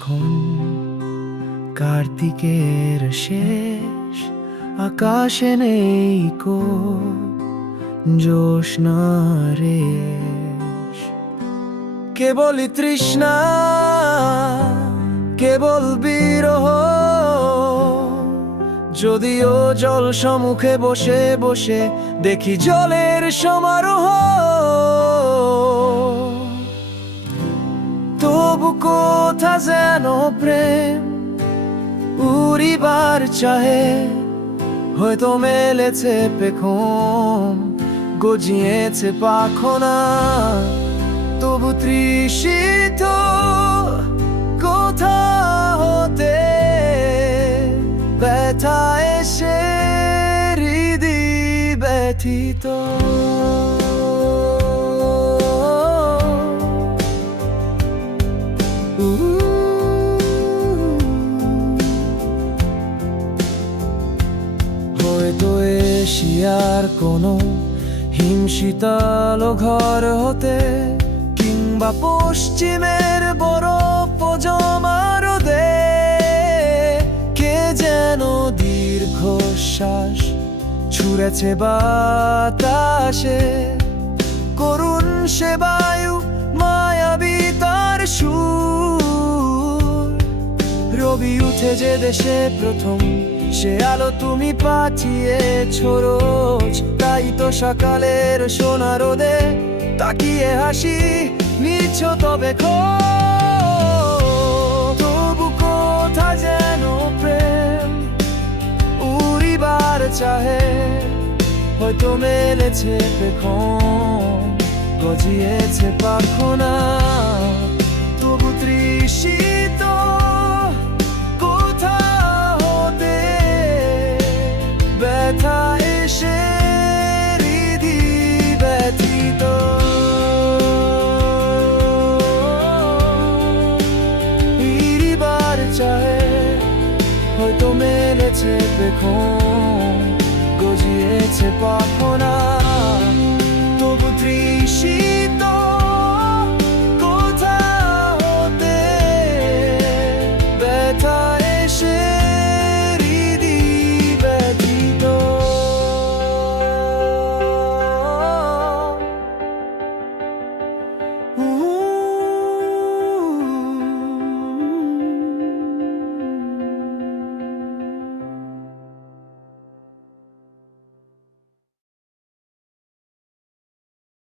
এখন কার্তিকের শেষ, আকাশে নেই কো জ্যোৎস্নার রেশ। কেবলই তৃষ্ণা, কেবল বিরহ, যদিও জল সম্মুখে বসে বসে দেখি জলের সমারোহ। তবু কোথা যেন প্রেম উড়িবার চাহে, হয়তো মেলেছে পেখম, গজিয়েছে পাখনা। তবু তৃষিত কোথা হতে ব্যথা এসে হৃদি ব্যথিত। হয়তো এশিয়ার কোনো হিমশীতল ঘর হতে, কিংবা পশ্চিমের বরফ জমা রোদে, কে যেন দীর্ঘশ্বাস ছুঁড়েছে বাতাসে। করুণ সে বায়ু, মায়াবী তার সুর। রবি উঠে যে দেশে প্রথম, সে আলো তুমি পাঠিয়েছ রোজ। তাই তো সকালের সোনা রোদে তাকিয়ে হাসি নিচ্ছ তবে তবু কোথা যেন প্রেম উড়িবার চাহে, হয়তো মেলেছে পেখম, গজিয়েছে পাখনা। তবু তৃষিত কোথা হতে ব্যথা এসে হৃদি ব্যথিত। ফিরিবার চাহে, হয়তো মেলেছে পেখম, গজিয়েছে পাখনা। তবু তৃষিত